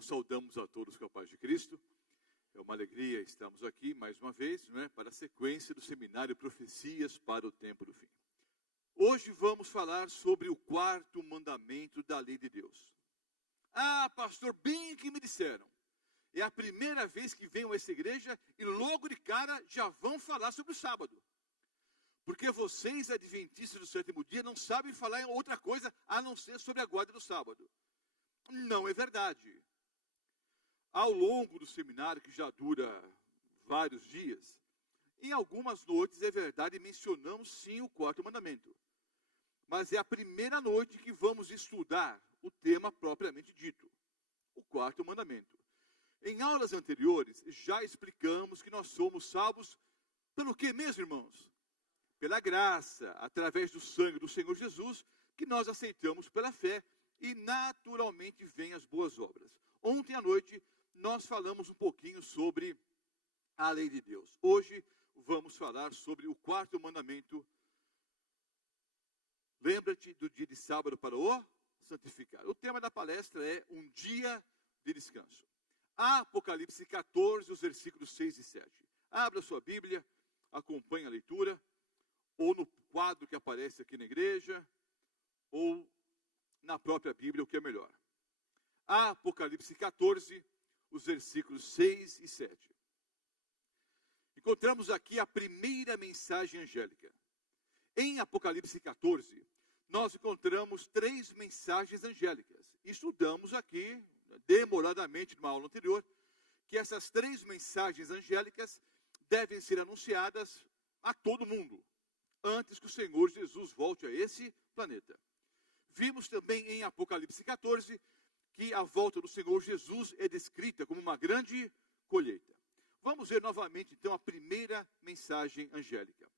Nós saudamos a todos com a paz de Cristo. É uma alegria estarmos aqui mais uma vez, para a sequência do seminário Profecias para o Tempo do Fim. Hoje vamos falar sobre o quarto mandamento da lei de Deus. Ah, pastor, bem que me disseram. É a primeira vez que venho a essa igreja e logo de cara já vão falar sobre o sábado. Porque vocês, adventistas do sétimo dia, não sabem falar em outra coisa a não ser sobre a guarda do sábado. Não é verdade. Ao longo do seminário, que já dura vários dias, em algumas noites, é verdade, mencionamos sim o quarto mandamento. Mas é a primeira noite que vamos estudar o tema propriamente dito, o quarto mandamento. Em aulas anteriores, já explicamos que nós somos salvos pelo que mesmo, irmãos? Pela graça, através do sangue do Senhor Jesus, que nós aceitamos pela fé e naturalmente vêm as boas obras. Ontem à noite, nós falamos um pouquinho sobre a lei de Deus. Hoje, vamos falar sobre o quarto mandamento. Lembra-te do dia de sábado para o santificar. O tema da palestra é um dia de descanso. Apocalipse 14, os versículos 6 e 7. Abra sua Bíblia, acompanhe a leitura, ou no quadro que aparece aqui na igreja, ou na própria Bíblia, o que é melhor. Apocalipse 14, os versículos 6 e 7. Encontramos aqui a primeira mensagem angélica. Em Apocalipse 14, nós encontramos 3 mensagens angélicas. Estudamos aqui, demoradamente, numa aula anterior, que essas 3 mensagens angélicas devem ser anunciadas a todo mundo, antes que o Senhor Jesus volte a esse planeta. Vimos também em Apocalipse 14 que a volta do Senhor Jesus é descrita como uma grande colheita. Vamos ver novamente, então, a primeira mensagem angélica.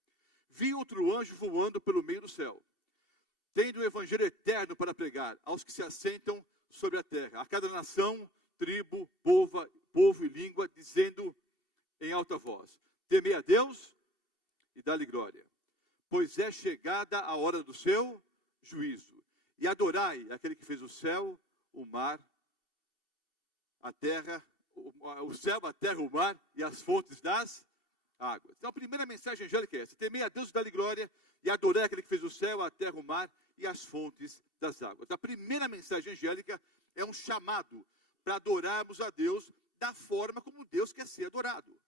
Vi outro anjo voando pelo meio do céu, tendo o evangelho eterno para pregar aos que se assentam sobre a terra, a cada nação, tribo, povo e língua, dizendo em alta voz: temei a Deus e dá-lhe glória, pois é chegada a hora do seu juízo. E adorai aquele que fez o céu, o mar, a terra, o céu, a terra, o mar e as fontes das águas. Então a primeira mensagem angélica é essa: temei a Deus e dá-lhe glória, e adorai aquele que fez o céu, a terra, o mar e as fontes das águas. A primeira mensagem angélica é um chamado para adorarmos a Deus da forma como Deus quer ser adorado.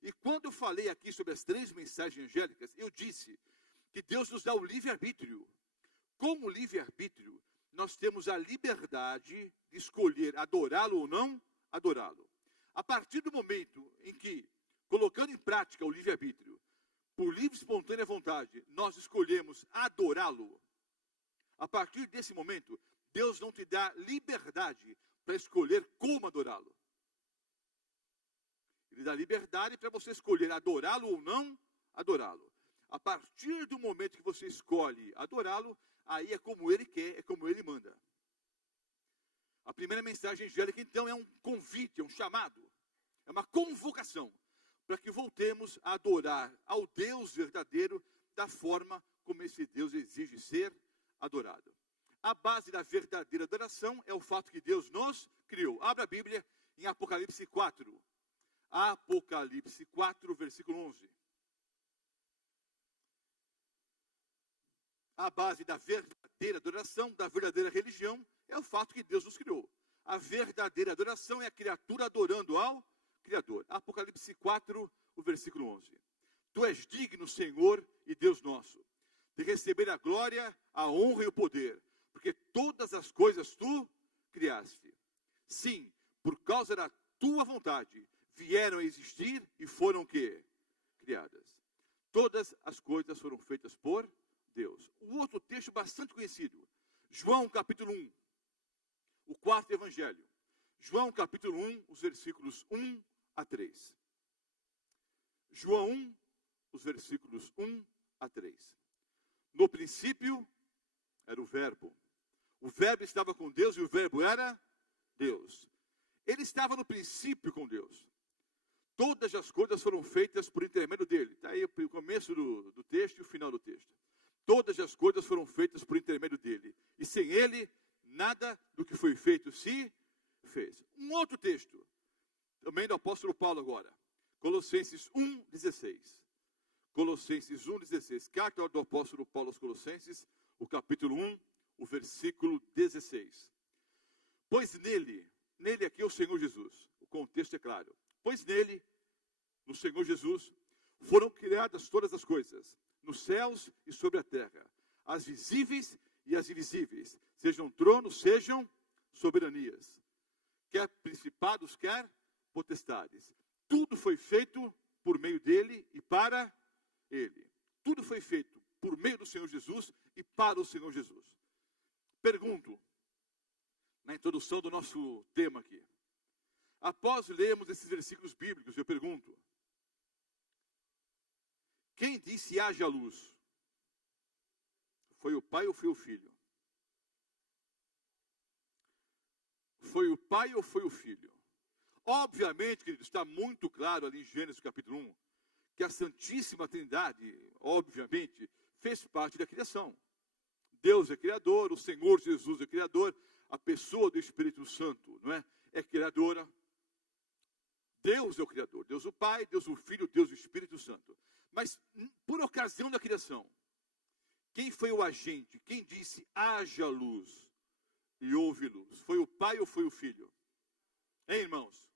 E quando eu falei aqui sobre as 3 mensagens angélicas, eu disse que Deus nos dá o livre-arbítrio. Com o livre-arbítrio, nós temos a liberdade de escolher adorá-lo ou não adorá-lo. A partir do momento em que, colocando em prática o livre-arbítrio, por livre e espontânea vontade, nós escolhemos adorá-lo, a partir desse momento, Deus não te dá liberdade para escolher como adorá-lo. Ele dá liberdade para você escolher adorá-lo ou não adorá-lo. A partir do momento que você escolhe adorá-lo, aí é como ele quer, é como ele manda. A primeira mensagem angélica, então, é um convite, é um chamado, é uma convocação para que voltemos a adorar ao Deus verdadeiro da forma como esse Deus exige ser adorado. A base da verdadeira adoração é o fato que Deus nos criou. Abra a Bíblia em Apocalipse 4. Apocalipse 4, versículo 11. A base da verdadeira adoração, da verdadeira religião, é o fato que Deus nos criou. A verdadeira adoração é a criatura adorando ao Criador. Apocalipse 4, o versículo 11. Tu és digno, Senhor e Deus nosso, de receber a glória, a honra e o poder, porque todas as coisas tu criaste. Sim, por causa da tua vontade, vieram a existir e foram o quê? Criadas. Todas as coisas foram feitas por Deus. Um outro texto bastante conhecido, João capítulo 1, o quarto evangelho. João capítulo 1, os versículos 1 a 3. João 1, os versículos 1 a 3. No princípio era o verbo. O verbo estava com Deus e o verbo era Deus. Ele estava no princípio com Deus. Todas as coisas foram feitas por intermédio dele. Está aí o começo do texto e o final do texto. Todas as coisas foram feitas por intermédio dele. E sem ele, nada do que foi feito se fez. Um outro texto, também do apóstolo Paulo agora. Colossenses 1:16. Colossenses 1:16. Carta do apóstolo Paulo aos Colossenses, o capítulo 1, o versículo 16. Pois nele aqui é o Senhor Jesus. O contexto é claro. Pois nele, no Senhor Jesus, foram criadas todas as coisas, nos céus e sobre a terra, as visíveis e as invisíveis, sejam tronos, sejam soberanias, quer principados, quer potestades. Tudo foi feito por meio dele e para ele. Tudo foi feito por meio do Senhor Jesus e para o Senhor Jesus. Pergunto, na introdução do nosso tema aqui, após lermos esses versículos bíblicos, eu pergunto, quem disse haja luz? Foi o pai ou foi o filho? Foi o pai ou foi o filho? Obviamente, queridos, está muito claro ali em Gênesis capítulo 1, que a Santíssima Trindade, obviamente, fez parte da criação. Deus é criador, o Senhor Jesus é criador, a pessoa do Espírito Santo, não é criadora. Deus é o criador, Deus o Pai, Deus o Filho, Deus o Espírito Santo. Mas, por ocasião da criação, quem foi o agente? Quem disse haja luz e houve luz? Foi o pai ou foi o filho? Hein, irmãos?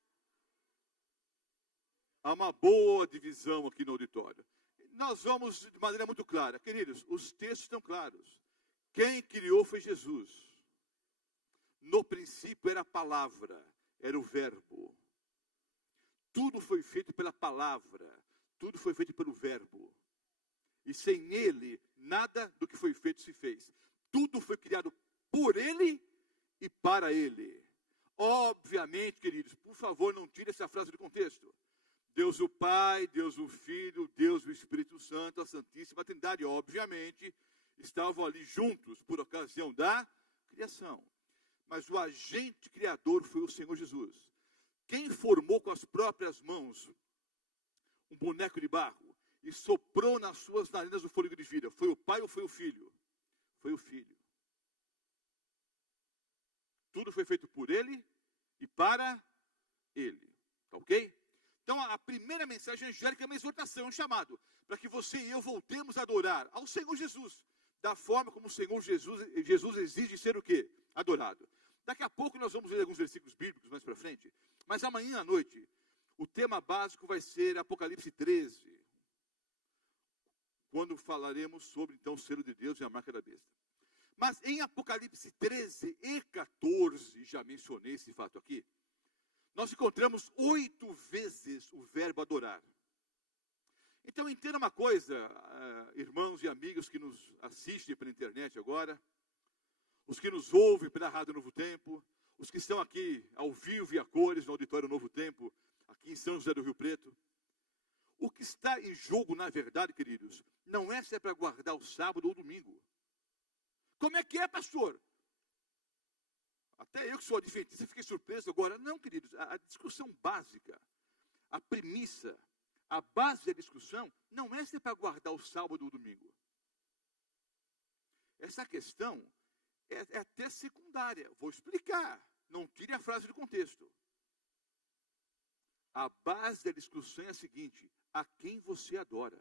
Há uma boa divisão aqui no auditório. Nós vamos de maneira muito clara. Queridos, os textos estão claros. Quem criou foi Jesus. No princípio era a palavra, era o verbo. Tudo foi feito pela palavra. Tudo foi feito pelo verbo. E sem ele, nada do que foi feito se fez. Tudo foi criado por ele e para ele. Obviamente, queridos, por favor, não tire essa frase do contexto. Deus o Pai, Deus o Filho, Deus o Espírito Santo, a Santíssima Trindade, obviamente, estavam ali juntos por ocasião da criação. Mas o agente criador foi o Senhor Jesus. Quem formou com as próprias mãos um boneco de barro e soprou nas suas narinas o fôlego de vida? Foi o pai ou foi o filho? Foi o filho. Tudo foi feito por ele e para ele. Tá ok? Então a primeira mensagem angélica é uma exortação, um chamado, para que você e eu voltemos a adorar ao Senhor Jesus, da forma como o Senhor Jesus exige ser o quê? Adorado. Daqui a pouco nós vamos ler alguns versículos bíblicos mais para frente, mas amanhã à noite, o tema básico vai ser Apocalipse 13, quando falaremos sobre, então, o selo de Deus e a marca da besta. Mas em Apocalipse 13 e 14, já mencionei esse fato aqui, nós encontramos 8 vezes o verbo adorar. Então, entenda uma coisa, irmãos e amigos que nos assistem pela internet agora, os que nos ouvem pela Rádio Novo Tempo, os que estão aqui ao vivo e a cores no Auditório Novo Tempo, aqui em São José do Rio Preto. O que está em jogo, na verdade, queridos, não é se é para guardar o sábado ou o domingo. Como é que é, pastor? Até eu que sou adventista fiquei surpreso agora. Não, queridos, a discussão básica, a premissa, a base da discussão não é se é para guardar o sábado ou o domingo. Essa questão é até secundária. Vou explicar. Não tire a frase do contexto. A base da discussão é a seguinte: a quem você adora?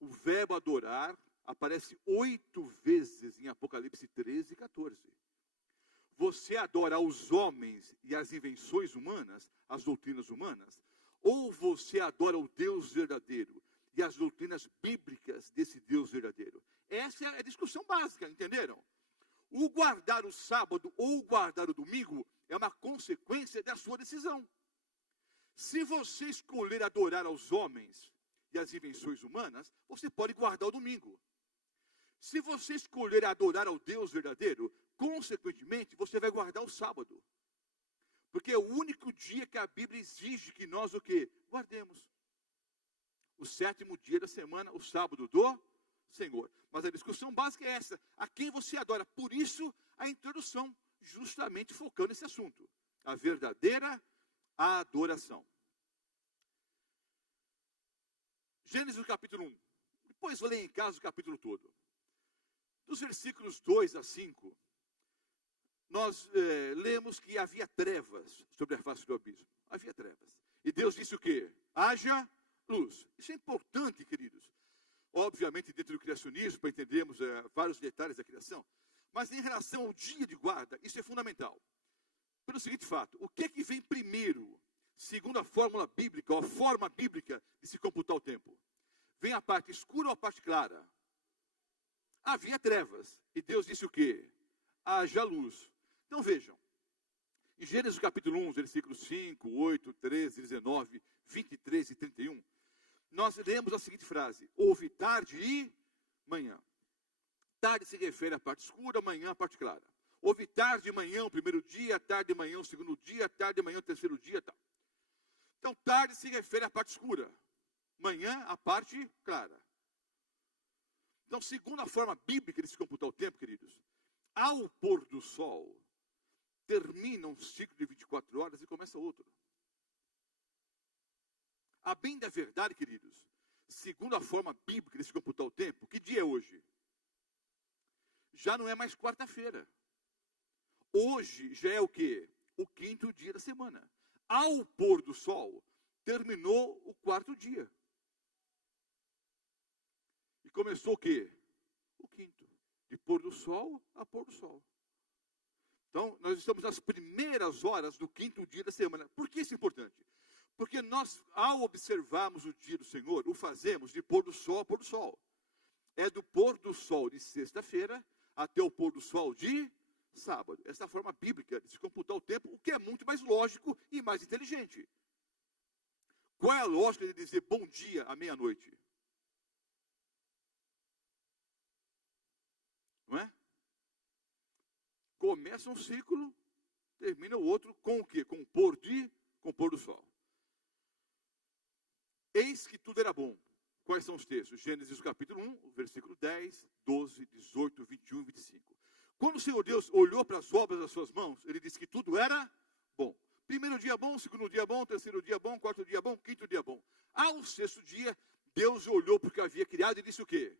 O verbo adorar aparece 8 vezes em Apocalipse 13 e 14. Você adora aos homens e as invenções humanas, as doutrinas humanas, ou você adora o Deus verdadeiro e as doutrinas bíblicas desse Deus verdadeiro? Essa é a discussão básica, entenderam? O guardar o sábado ou guardar o domingo é uma consequência da sua decisão. Se você escolher adorar aos homens e as invenções humanas, você pode guardar o domingo. Se você escolher adorar ao Deus verdadeiro, consequentemente, você vai guardar o sábado. Porque é o único dia que a Bíblia exige que nós o quê? Guardemos. O 7º dia da semana, o sábado do Senhor. Mas a discussão básica é essa: a quem você adora? Por isso, a introdução, justamente focando nesse assunto. A verdadeira adoração. Gênesis capítulo 1. Depois leia em casa o capítulo todo. Dos versículos 2 a 5, nós lemos que havia trevas sobre a face do abismo. Havia trevas. E Deus disse o quê? Haja luz. Isso é importante, queridos. Obviamente, dentro do criacionismo, para entendermos vários detalhes da criação. Mas em relação ao dia de guarda, isso é fundamental. Pelo seguinte fato, o que é que vem primeiro, segundo a fórmula bíblica, ou a forma bíblica de se computar o tempo? Vem a parte escura ou a parte clara? Havia trevas. E Deus disse o quê? Haja luz. Então vejam, em Gênesis capítulo 1, versículos 5, 8, 13, 19, 23 e 31, nós lemos a seguinte frase: houve tarde e manhã. Tarde se refere à parte escura, manhã à parte clara. Houve tarde e manhã o primeiro dia, tarde e manhã o segundo dia, tarde e manhã o terceiro dia, tal. Então, tarde se refere à parte escura, manhã à parte clara. Então, segundo a forma bíblica de se computar o tempo, queridos, ao pôr do sol, termina um ciclo de 24 horas e começa outro. A bem da verdade, queridos, segundo a forma bíblica de se computar o tempo, que dia é hoje? Já não é mais quarta-feira. Hoje já é o quê? O quinto dia da semana. Ao pôr do sol, terminou o quarto dia. E começou o quê? O quinto. De pôr do sol a pôr do sol. Então, nós estamos nas primeiras horas do quinto dia da semana. Por que isso é importante? Porque nós, ao observarmos o dia do Senhor, o fazemos de pôr do sol a pôr do sol. É do pôr do sol de sexta-feira até o pôr do sol de sábado. Essa é a forma bíblica de se computar o tempo, o que é muito mais lógico e mais inteligente. Qual é a lógica de dizer bom dia à meia-noite? Não é? Começa um ciclo, termina o outro com o quê? Com o pôr do sol. Eis que tudo era bom. Quais são os textos? Gênesis capítulo 1, versículo 10, 12, 18, 21 e 25. Quando o Senhor Deus olhou para as obras das suas mãos, ele disse que tudo era bom. Primeiro dia bom, segundo dia bom, terceiro dia bom, quarto dia bom, quinto dia bom. Ao sexto dia, Deus olhou para o que havia criado e disse o quê?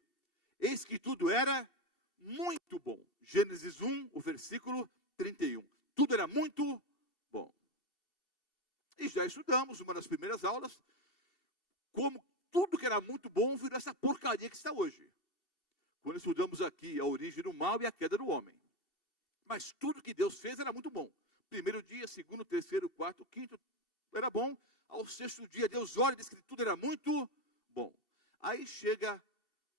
Eis que tudo era muito bom. Gênesis 1, o versículo 31. Tudo era muito bom. E já estudamos, uma das primeiras aulas, como tudo que era muito bom virou essa porcaria que está hoje. Quando estudamos aqui a origem do mal e a queda do homem. Mas tudo que Deus fez era muito bom. Primeiro dia, segundo, terceiro, quarto, quinto, era bom. Ao sexto dia, Deus olha e diz que tudo era muito bom. Aí chega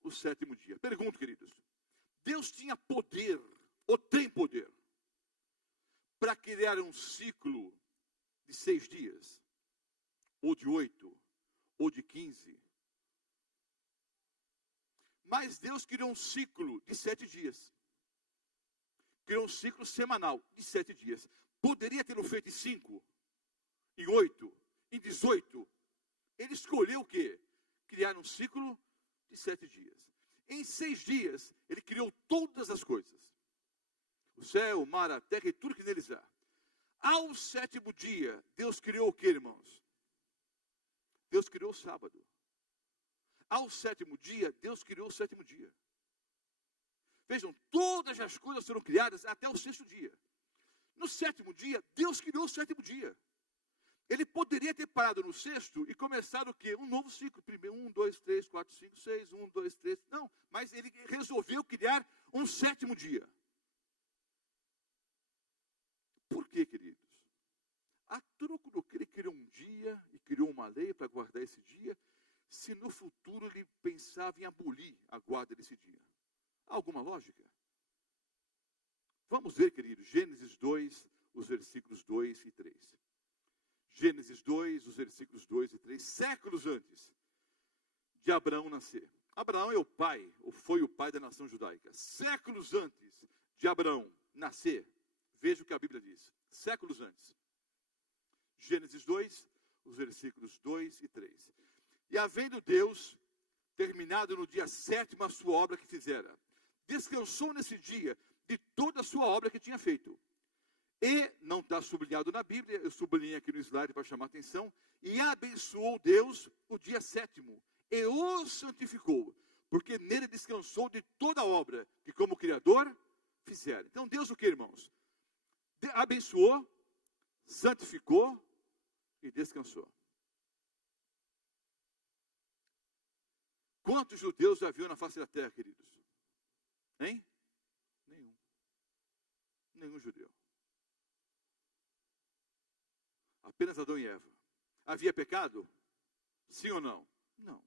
o sétimo dia. Pergunto, queridos. Deus tinha poder, ou tem poder, para criar um ciclo de 6 dias? Ou de 8? Ou de 15? Mas Deus criou um ciclo de 7 dias. Criou um ciclo semanal de 7 dias. Poderia tê-lo feito em 5, em 8, em 18. Ele escolheu o quê? Criar um ciclo de 7 dias. Em 6 dias, ele criou todas as coisas. O céu, o mar, a terra e tudo que neles há. Ao sétimo dia, Deus criou o quê, irmãos? Deus criou o sábado. Ao sétimo dia, Deus criou o sétimo dia. Vejam, todas as coisas foram criadas até o sexto dia. No sétimo dia, Deus criou o sétimo dia. Ele poderia ter parado no sexto e começado o quê? Um novo ciclo. Primeiro, 1, 2, 3, 4, 5, 6, 1, 2, 3. Não, mas ele resolveu criar um sétimo dia. Por quê, queridos? A troco do que ele criou um dia e criou uma lei para guardar esse dia, se no futuro ele pensava em abolir a guarda desse dia. Há alguma lógica? Vamos ver, queridos, Gênesis 2, os versículos 2 e 3. Gênesis 2, os versículos 2 e 3, séculos antes de Abraão nascer. Abraão é o pai, ou foi o pai da nação judaica. Séculos antes de Abraão nascer, veja o que a Bíblia diz. Séculos antes. Gênesis 2, os versículos 2 e 3. E havendo Deus terminado no dia 7º a sua obra que fizera, descansou nesse dia de toda a sua obra que tinha feito. E, não está sublinhado na Bíblia, eu sublinhei aqui no slide para chamar a atenção, e abençoou Deus o dia 7º, e o santificou, porque nele descansou de toda a obra que como Criador fizera. Então Deus o que, irmãos? abençoou, santificou e descansou. Quantos judeus haviam na face da terra, queridos? Hein? Nenhum. Nenhum judeu. Apenas Adão e Eva. Havia pecado? Sim ou não? Não.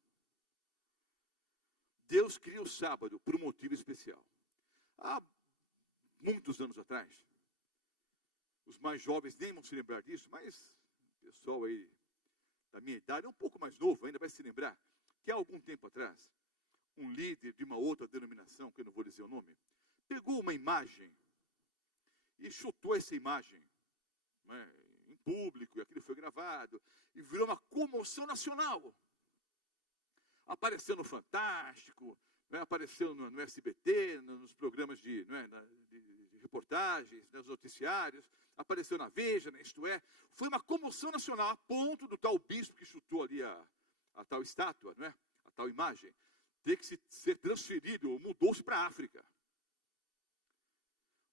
Deus cria o sábado por um motivo especial. Há muitos anos atrás, os mais jovens nem vão se lembrar disso, mas o pessoal aí da minha idade, é um pouco mais novo ainda, vai se lembrar que há algum tempo atrás, um líder de uma outra denominação, que eu não vou dizer o nome, pegou uma imagem e chutou essa imagem, né, em público, e aquilo foi gravado, e virou uma comoção nacional. Apareceu no Fantástico, né, apareceu no SBT, nos programas de reportagens, nos noticiários, apareceu na Veja, na Isto É. Foi uma comoção nacional, a ponto do tal bispo que chutou ali a tal estátua, não é? A tal imagem, ter que ser transferido, ou mudou-se para a África.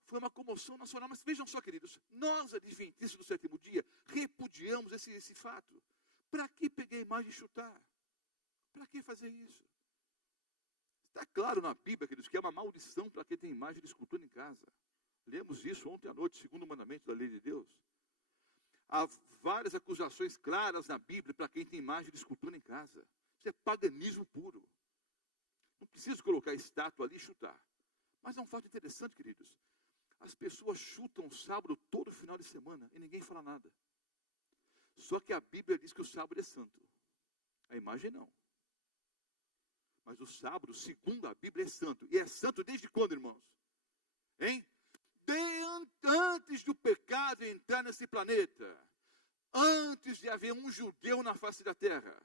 Foi uma comoção nacional, mas vejam só, queridos, nós, adventistas do sétimo dia, repudiamos esse fato. Para que pegar a imagem e chutar? Para que fazer isso? Está claro na Bíblia, queridos, que é uma maldição para quem tem imagem de escultura em casa. Lemos isso ontem à noite, segundo o mandamento da lei de Deus. Há várias acusações claras na Bíblia para quem tem imagem de escultura em casa. Isso é paganismo puro. Não preciso colocar estátua ali e chutar. Mas é um fato interessante, queridos. As pessoas chutam o sábado todo final de semana e ninguém fala nada. Só que a Bíblia diz que o sábado é santo. A imagem não. Mas o sábado, segundo a Bíblia, é santo. E é santo desde quando, irmãos? Hein? Antes do pecado entrar nesse planeta. Antes de haver um judeu na face da terra.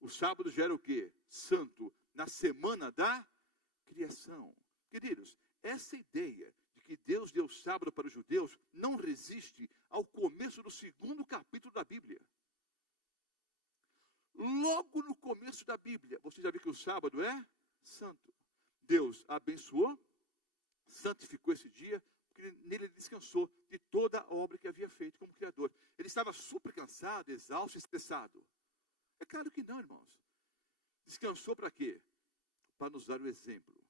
O sábado já era o quê? Santo. Na semana da criação. Queridos, essa ideia de que Deus deu sábado para os judeus não resiste ao começo do segundo capítulo da Bíblia. Logo no começo da Bíblia, você já viu que o sábado é santo. Deus abençoou, santificou esse dia, porque nele ele descansou de toda a obra que havia feito como Criador. Ele estava super cansado, exausto, estressado. É claro que não, irmãos. Descansou para quê? Para nos dar o exemplo.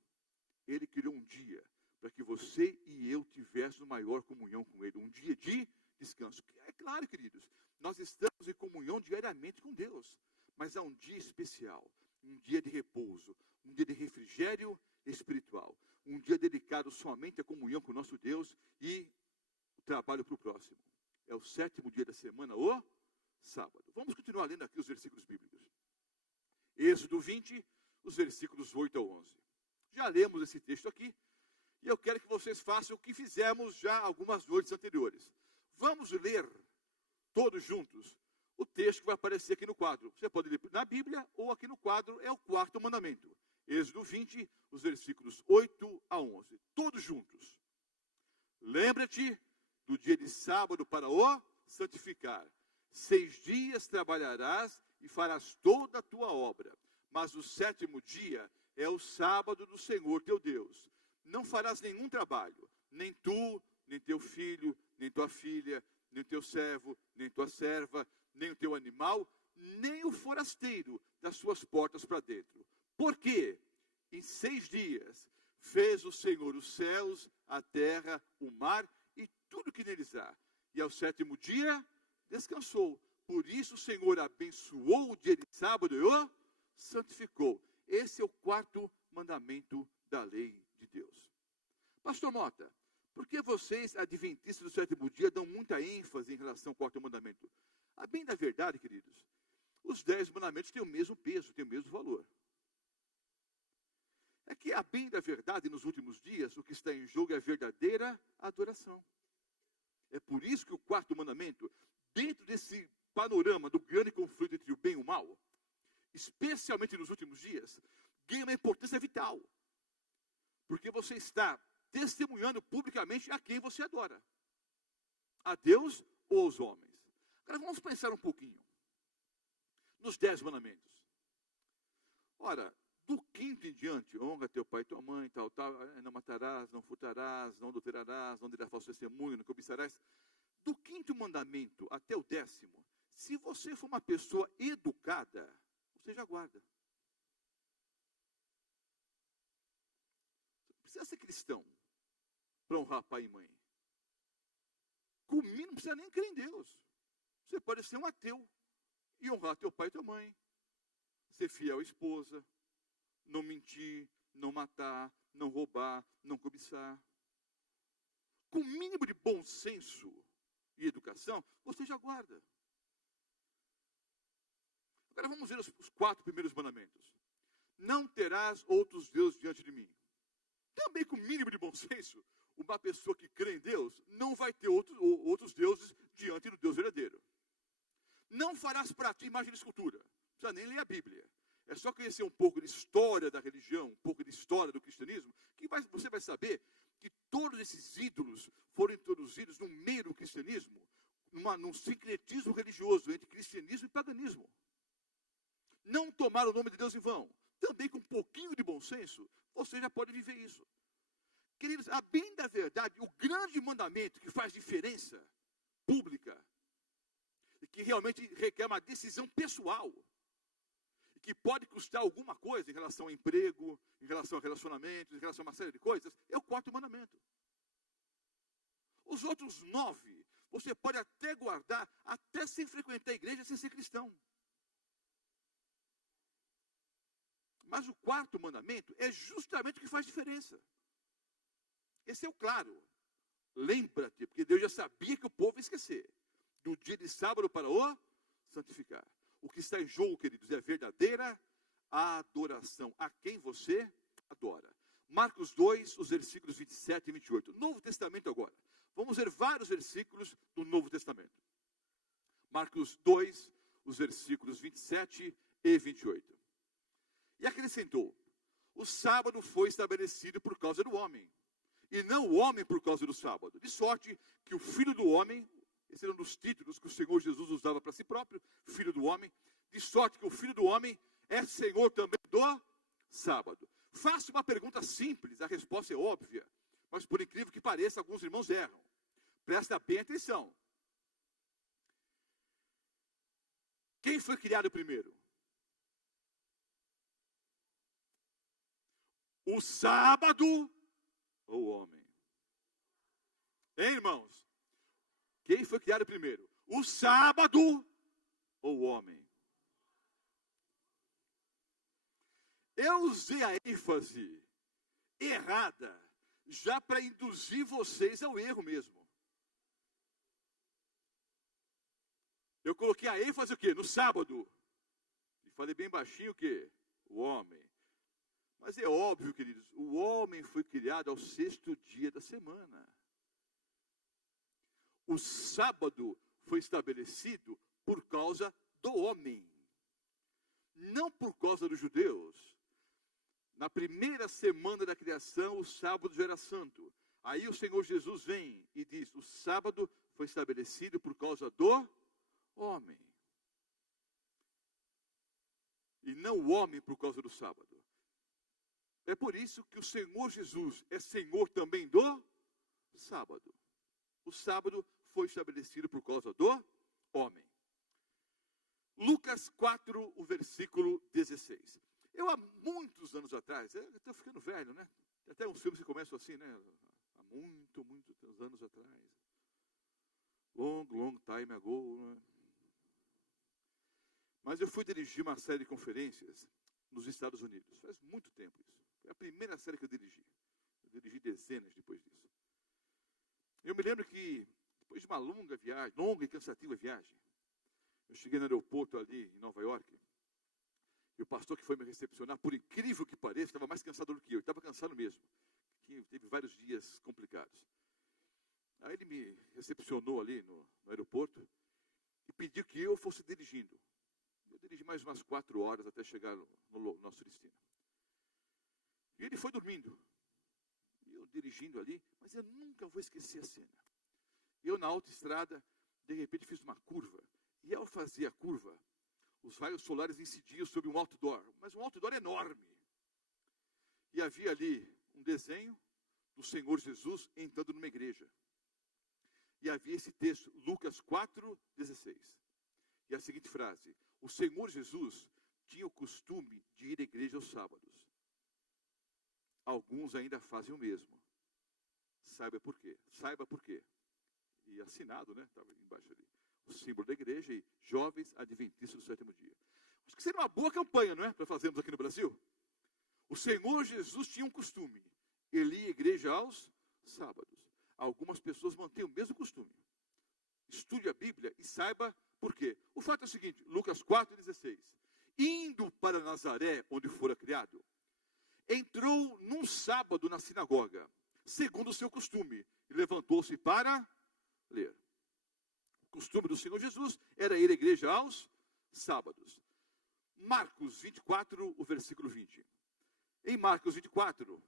Ele criou um dia para que você e eu tivéssemos maior comunhão com Ele. Um dia de descanso. É claro, queridos, nós estamos em comunhão diariamente com Deus. Mas há um dia especial, um dia de repouso, um dia de refrigério espiritual. Um dia dedicado somente à comunhão com o nosso Deus e o trabalho para o próximo. É o sétimo dia da semana, o sábado. Vamos continuar lendo aqui os versículos bíblicos. Êxodo 20, os versículos 8 ao 11. Já lemos esse texto aqui, e eu quero que vocês façam o que fizemos já algumas noites anteriores. Vamos ler, todos juntos, o texto que vai aparecer aqui no quadro. Você pode ler na Bíblia, ou aqui no quadro, é o quarto mandamento. Êxodo 20, os versículos 8 a 11. Todos juntos. Lembra-te do dia de sábado para o santificar. 6 dias trabalharás e farás toda a tua obra. Mas o sétimo dia é o sábado do Senhor teu Deus. Não farás nenhum trabalho, nem tu, nem teu filho, nem tua filha, nem teu servo, nem tua serva, nem o teu animal, nem o forasteiro das suas portas para dentro. Porque em 6 dias fez o Senhor os céus, a terra, o mar e tudo que neles há. E ao sétimo dia descansou. Por isso o Senhor abençoou o dia de sábado e o santificou. Esse é o quarto mandamento da lei de Deus. Pastor Mota, por que vocês, adventistas do sétimo dia, dão muita ênfase em relação ao quarto mandamento? A bem da verdade, queridos, os 10 mandamentos têm o mesmo peso, têm o mesmo valor. É que, a bem da verdade, nos últimos dias, o que está em jogo é a verdadeira adoração. É por isso que o quarto mandamento, dentro desse panorama do grande conflito entre o bem e o mal, especialmente nos últimos dias, ganha uma importância vital. Porque você está testemunhando publicamente a quem você adora. A Deus ou aos homens. Agora vamos pensar um pouquinho nos 10 mandamentos. Ora, do quinto em diante, honra teu pai e tua mãe, tal, não matarás, não furtarás, não adulterarás, não dirás falso testemunho, não cobiçarás. Do quinto mandamento até o 10º, se você for uma pessoa educada, você já guarda. Você precisa ser cristão para honrar pai e mãe. Comigo não precisa nem crer em Deus. Você pode ser um ateu e honrar teu pai e tua mãe. Ser fiel à esposa, não mentir, não matar, não roubar, não cobiçar. Com o mínimo de bom senso e educação, você já guarda. Agora vamos ver os 4 primeiros mandamentos. Não terás outros deuses diante de mim. Também com o mínimo de bom senso, uma pessoa que crê em Deus não vai ter outros deuses diante do Deus verdadeiro. Não farás para ti imagem de escultura. Não precisa nem ler a Bíblia. É só conhecer um pouco de história da religião, um pouco de história do cristianismo, que você vai saber que todos esses ídolos foram introduzidos no meio do cristianismo, num sincretismo religioso entre cristianismo e paganismo. Não tomar o nome de Deus em vão. Também com um pouquinho de bom senso, você já pode viver isso. Queridos, a bem da verdade, o grande mandamento que faz diferença pública, e que realmente requer uma decisão pessoal, e que pode custar alguma coisa em relação ao emprego, em relação a relacionamentos, em relação a uma série de coisas, é o 4º mandamento. Os outros 9, você pode até guardar, até sem frequentar a igreja, sem ser cristão. Mas o 4º mandamento é justamente o que faz diferença. Esse é o claro. Lembra-te, porque Deus já sabia que o povo ia esquecer. Do dia de sábado para o santificar. O que está em jogo, queridos, é a verdadeira adoração. A quem você adora. Marcos 2, os versículos 27 e 28. Novo Testamento agora. Vamos ver vários versículos do Novo Testamento. Marcos 2, os versículos 27 e 28. E acrescentou: o sábado foi estabelecido por causa do homem, e não o homem por causa do sábado. De sorte que o Filho do Homem, esse era um dos títulos que o Senhor Jesus usava para si próprio, Filho do Homem, de sorte que o Filho do Homem é Senhor também do sábado. Faço uma pergunta simples, a resposta é óbvia, mas por incrível que pareça, alguns irmãos erram. Presta bem atenção. Quem foi criado primeiro? O sábado ou o homem? Hein, irmãos? Quem foi criado primeiro? O sábado ou o homem? Eu usei a ênfase errada, já para induzir vocês ao erro mesmo. Eu coloquei a ênfase o quê? No sábado. E falei bem baixinho o quê? O homem. Mas é óbvio, queridos, o homem foi criado ao 6º dia da semana. O sábado foi estabelecido por causa do homem, não por causa dos judeus. Na primeira semana da criação, o sábado já era santo. Aí o Senhor Jesus vem e diz: o sábado foi estabelecido por causa do homem. E não o homem por causa do sábado. É por isso que o Senhor Jesus é Senhor também do sábado. O sábado foi estabelecido por causa do homem. Lucas 4, o versículo 16. Eu há muitos anos atrás, eu estou ficando velho, né? Até uns filmes que começam assim, né? Há muitos anos atrás. Long time ago. Né? Mas eu fui dirigir uma série de conferências nos Estados Unidos. Faz muito tempo isso. Foi a primeira série que eu dirigi. Eu dirigi dezenas depois disso. Eu me lembro que, depois de uma longa e cansativa viagem, eu cheguei no aeroporto ali em Nova York, e o pastor que foi me recepcionar, por incrível que pareça, estava mais cansado do que eu. Estava cansado mesmo. Teve vários dias complicados. Aí ele me recepcionou ali no aeroporto e pediu que eu fosse dirigindo. Eu dirigi mais umas 4 horas até chegar no nosso destino. E ele foi dormindo. E eu dirigindo ali, mas eu nunca vou esquecer a cena. Eu na autoestrada, de repente fiz uma curva. E ao fazer a curva, os raios solares incidiam sobre um outdoor. Mas um outdoor enorme. E havia ali um desenho do Senhor Jesus entrando numa igreja. E havia esse texto, Lucas 4:16. E a seguinte frase: o Senhor Jesus tinha o costume de ir à igreja aos sábados. Alguns ainda fazem o mesmo. Saiba por quê. Saiba por quê. E assinado, né? Estava embaixo ali. O símbolo da igreja e jovens adventistas do sétimo dia. Acho que seria uma boa campanha, não é? Para fazermos aqui no Brasil. O Senhor Jesus tinha um costume. Ele ia à igreja aos sábados. Algumas pessoas mantêm o mesmo costume. Estude a Bíblia e saiba por quê. O fato é o seguinte, Lucas 4:16. Indo para Nazaré, onde fora criado, entrou num sábado na sinagoga, segundo o seu costume, e levantou-se para ler. O costume do Senhor Jesus era ir à igreja aos sábados. Marcos 24, o versículo 20. Em Mateus 24.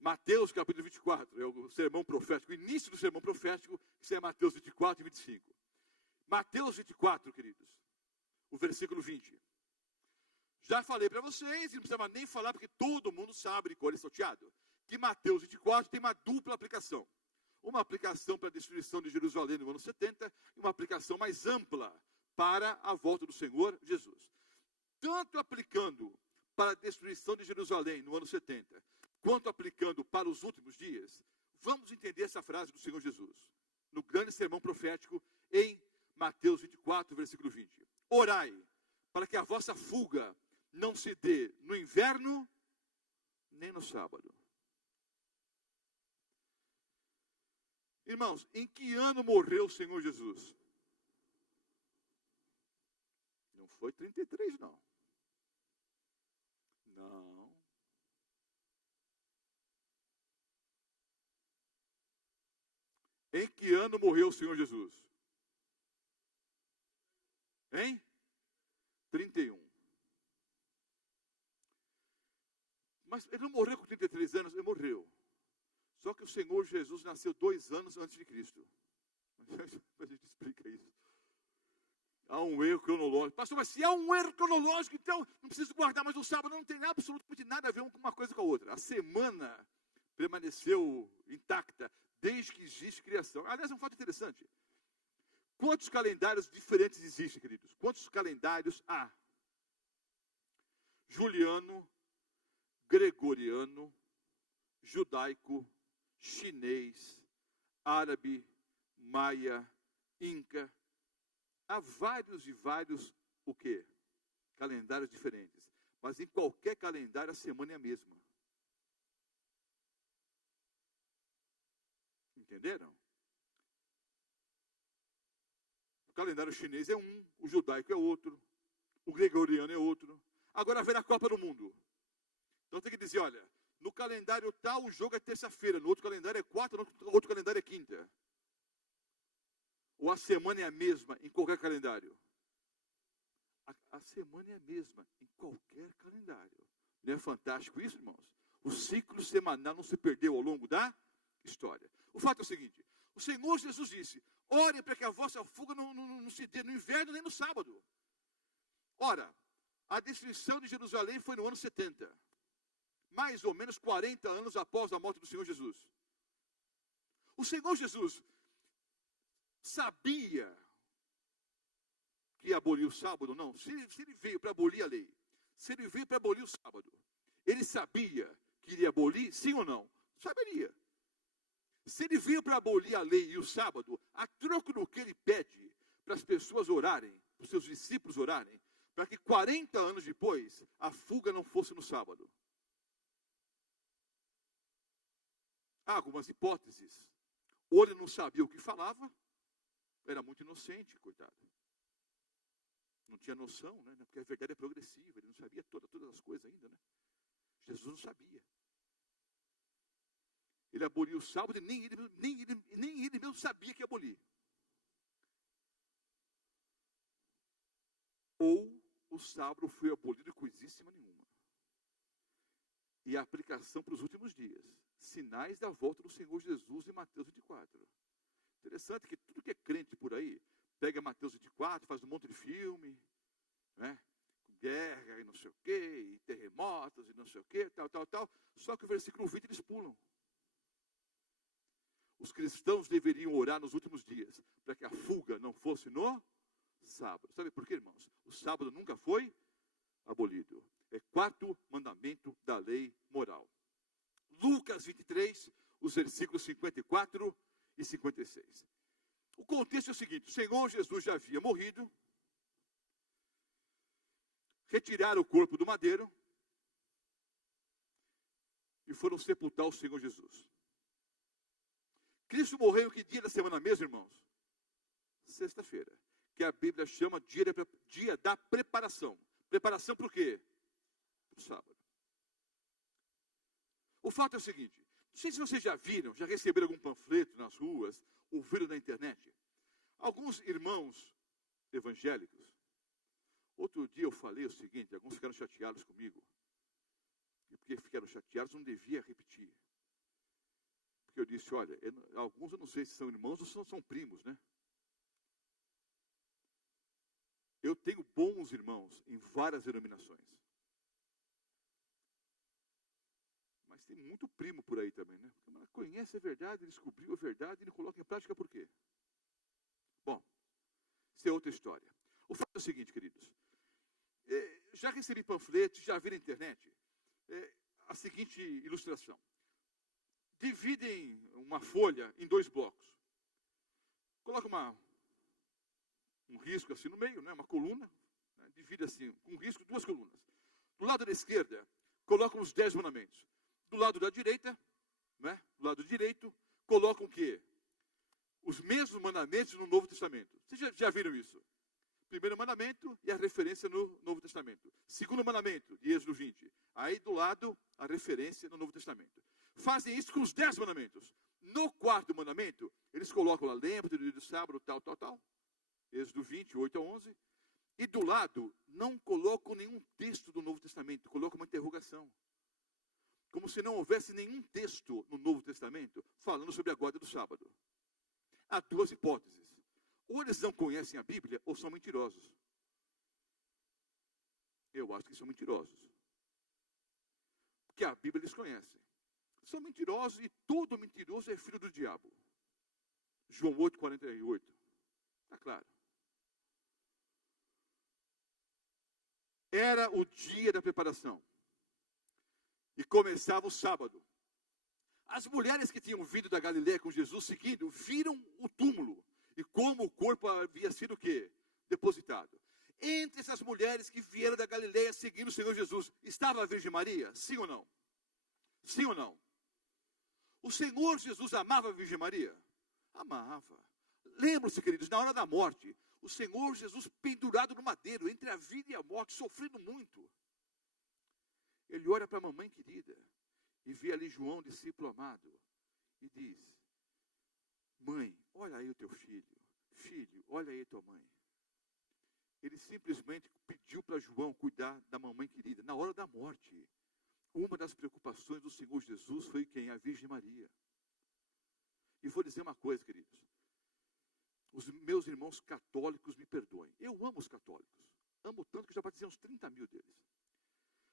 Mateus capítulo 24, é o sermão profético, o início do sermão profético, isso é Mateus 24 e 25. Mateus 24, queridos, o versículo 20. Já falei para vocês, e não precisava nem falar, porque todo mundo sabe de cor e salteado, que Mateus 24 tem uma dupla aplicação. Uma aplicação para a destruição de Jerusalém no ano 70, e uma aplicação mais ampla para a volta do Senhor Jesus. Tanto aplicando para a destruição de Jerusalém no ano 70, quanto aplicando para os últimos dias, vamos entender essa frase do Senhor Jesus, no grande sermão profético, em Mateus 24, versículo 20. Orai, para que a vossa fuga não se dê no inverno, nem no sábado. Irmãos, em que ano morreu o Senhor Jesus? Não foi 33, não. Não. Em que ano morreu o Senhor Jesus? Em 31. Mas ele não morreu com 33 anos, ele morreu. Só que o Senhor Jesus nasceu 2 anos antes de Cristo. A gente explica isso. Há um erro cronológico. Pastor, mas se há um erro cronológico, então não preciso guardar mais o sábado. Não tem absolutamente nada a ver uma coisa com a outra. A semana permaneceu intacta desde que existe criação. Aliás, é um fato interessante. Quantos calendários diferentes existem, queridos? Quantos calendários há? Juliano, gregoriano, judaico, chinês, árabe, maia, inca. Há vários e vários, o quê? Calendários diferentes. Mas em qualquer calendário a semana é a mesma. Entenderam? O calendário chinês é um, o judaico é outro, o gregoriano é outro. Agora vem a Copa do Mundo. Então tem que dizer, olha, no calendário tal o jogo é terça-feira, no outro calendário é quarta, no outro calendário é quinta. Ou a semana é a mesma em qualquer calendário? A semana é a mesma em qualquer calendário. Não é fantástico isso, irmãos? O ciclo semanal não se perdeu ao longo da história. O fato é o seguinte, o Senhor Jesus disse, orem para que a vossa fuga não se dê no inverno nem no sábado. Ora, a destruição de Jerusalém foi no ano 70. Mais ou menos 40 anos após a morte do Senhor Jesus. O Senhor Jesus sabia que ia abolir o sábado? Não. Se ele veio para abolir a lei, se ele veio para abolir o sábado, ele sabia que iria abolir, sim ou não? Saberia. Se ele veio para abolir a lei e o sábado, a troco do que ele pede para as pessoas orarem, para os seus discípulos orarem, para que 40 anos depois a fuga não fosse no sábado. Há algumas hipóteses. Ou ele não sabia o que falava, era muito inocente, coitado. Não tinha noção, né? Porque a verdade é progressiva, ele não sabia todas as coisas ainda, né? Jesus não sabia. Ele aboliu o sábado e nem ele mesmo sabia que ia abolir. Ou o sábado foi abolido coisíssima nenhuma. E a aplicação para os últimos dias. Sinais da volta do Senhor Jesus em Mateus 24. Interessante que tudo que é crente por aí, pega Mateus 24, faz um monte de filme, né? guerra e não sei o quê, e terremotos e não sei o quê, tal. Só que o versículo 20 eles pulam. Os cristãos deveriam orar nos últimos dias, para que a fuga não fosse no sábado. Sabe por quê, irmãos? O sábado nunca foi abolido. É quarto mandamento da lei moral. Lucas 23, os versículos 54 e 56. O contexto é o seguinte: o Senhor Jesus já havia morrido, retiraram o corpo do madeiro e foram sepultar o Senhor Jesus. Cristo morreu que dia da semana mesmo, irmãos? Sexta-feira, que a Bíblia chama dia da preparação. Preparação para o quê? Para o sábado. O fato é o seguinte: não sei se vocês já viram, já receberam algum panfleto nas ruas, ouviram na internet. Alguns irmãos evangélicos, outro dia eu falei o seguinte, alguns ficaram chateados comigo. E porque ficaram chateados, não devia repetir. Porque eu disse, olha, alguns eu não sei se são irmãos ou são primos, né? Eu tenho bons irmãos em várias denominações. Mas tem muito primo por aí também, né? Porque conhece a verdade, descobriu a verdade e não coloca em prática por quê? Bom, isso é outra história. O fato é o seguinte, queridos. Já recebi panfletos, já vi na internet a seguinte ilustração. Dividem uma folha em 2 blocos. Coloca um risco assim no meio, né, uma coluna. Né, divide assim, com um risco, 2 colunas. Do lado da esquerda, colocam os 10 mandamentos. Do lado da direita, né, do lado direito, colocam o quê? Os mesmos mandamentos no Novo Testamento. Vocês já viram isso? Primeiro mandamento e a referência no Novo Testamento. Segundo mandamento, de Êxodo 20. Aí do lado, a referência no Novo Testamento. Fazem isso com os 10 mandamentos. No 4º mandamento, eles colocam a lembra do dia do sábado, tal. Êxodo 20, 8 a 11. E do lado, não colocam nenhum texto do Novo Testamento, colocam uma interrogação. Como se não houvesse nenhum texto no Novo Testamento falando sobre a guarda do sábado. Há 2 hipóteses. Ou eles não conhecem a Bíblia, ou são mentirosos. Eu acho que são mentirosos. Porque a Bíblia eles conhecem. São mentirosos e todo mentiroso é filho do diabo. João 8, 48. Está claro. Era o dia da preparação. E começava o sábado. As mulheres que tinham vindo da Galileia com Jesus seguindo, viram o túmulo. E como o corpo havia sido o quê? Depositado. Entre essas mulheres que vieram da Galileia seguindo o Senhor Jesus, estava a Virgem Maria? Sim ou não? Sim ou não? O Senhor Jesus amava a Virgem Maria? Amava. Lembram-se, queridos, na hora da morte, o Senhor Jesus pendurado no madeiro, entre a vida e a morte, sofrendo muito. Ele olha para a mamãe querida e vê ali João, discípulo amado, e diz, mãe, olha aí o teu filho. Filho, olha aí tua mãe. Ele simplesmente pediu para João cuidar da mamãe querida, na hora da morte. Uma das preocupações do Senhor Jesus foi quem? A Virgem Maria. E vou dizer uma coisa, queridos. Os meus irmãos católicos me perdoem. Eu amo os católicos. Amo tanto que já batizei uns 30 mil deles.